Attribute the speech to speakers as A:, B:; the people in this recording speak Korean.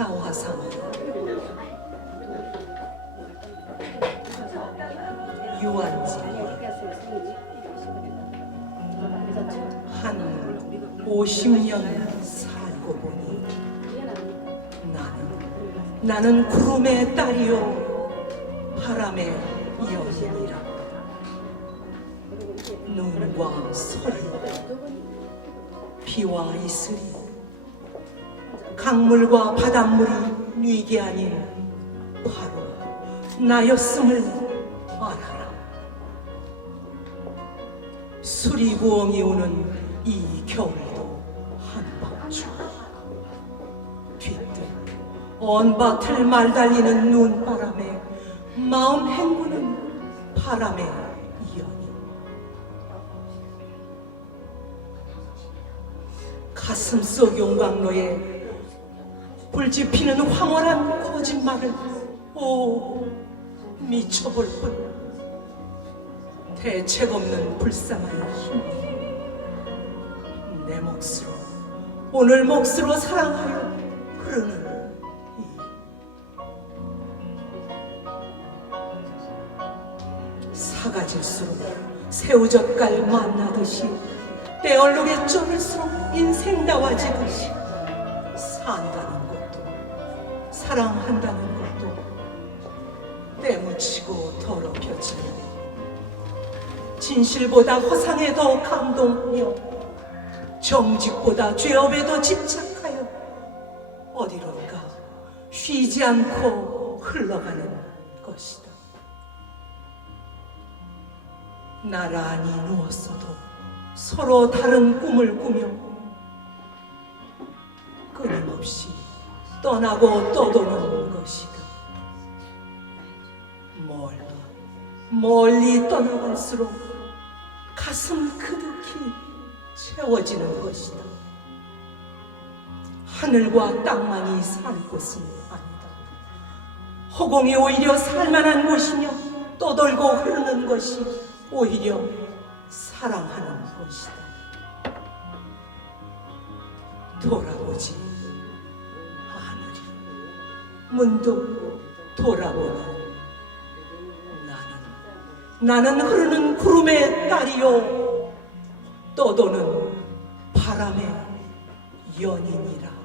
A: 자화상. 유한지. 한 50년 살고 보니 나는 나는 구름의 딸이요. 바람의 여인이라. 눈과 소리 비와 이슬이 강물과 바닷물이 뉘게 아닌 바로 나였음을 알아라. 수리부엉이 오는 이 겨울도 한밤중 뒤뜰 온 밭을 말달리는 눈바람에 마음 헹구는 바람의 연이 가슴 속 용광로에 불지피는 황홀한 거짓말을 오 미쳐볼 뿐. 대책 없는 불쌍한 힘내 몫으로 오늘 몫으로 사랑하여 흐르는 이 사가질수록 새우젓갈 만나듯이 때 얼룩에 쫄을수록 인생 나와지듯이 산다는 것도 사랑한다는 것도 때묻히고 더럽혀지는 진실보다 허상에 더 감동하며 정직보다 죄업에 더 집착하여 어디론가 쉬지 않고 흘러가는 것이다. 나란히 누웠어도 서로 다른 꿈을 꾸며 끊임없이 떠나고 떠도는 것이다. 멀리 멀리 떠나갈수록 가슴 그득히 채워지는 것이다. 하늘과 땅만이 살 곳은 아니다. 허공이 오히려 살만한 곳이며 떠돌고 흐르는 것이 오히려 사랑하는 것이다. 돌아보지 문득 돌아보는 나는 나는 흐르는 구름의 딸이요. 떠도는 바람의 연인이라